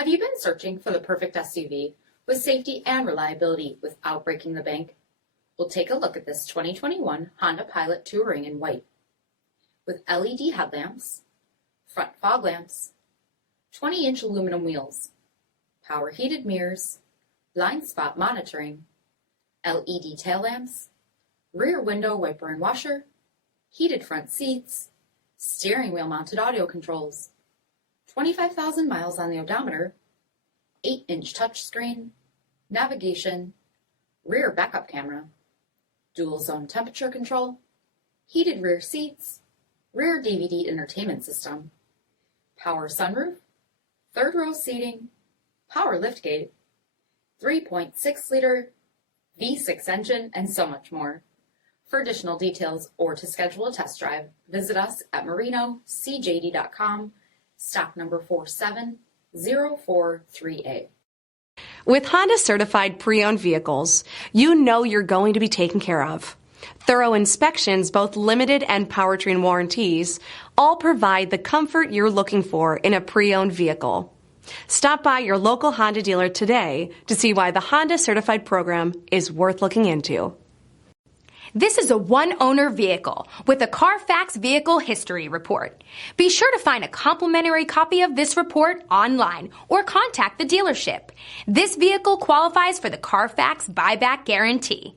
Have you been searching for the perfect SUV with safety and reliability without breaking the bank? We'll take a look at this 2021 Honda Pilot Touring in white. With LED headlamps, front fog lamps, 20-inch aluminum wheels, power heated mirrors, blind spot monitoring, LED tail lamps, rear window wiper and washer, heated front seats, steering wheel mounted audio controls, 25,000 miles on the odometer, 8-inch touchscreen, navigation, rear backup camera, dual zone temperature control, heated rear seats, rear DVD entertainment system, power sunroof, third row seating, power liftgate, 3.6-liter V6 engine, and so much more. For additional details or to schedule a test drive, visit us at MarinoCJD.com, stock number 470438. With Honda certified pre-owned vehicles, you know you're going to be taken care of. Thorough inspections, both limited and powertrain warranties, all provide the comfort you're looking for in a pre-owned vehicle. Stop by your local Honda dealer today to see why the Honda certified program is worth looking into. This is a one-owner vehicle with a CARFAX Vehicle History Report. Be sure to find a complimentary copy of this report online or contact the dealership. This vehicle qualifies for the CARFAX Buyback Guarantee.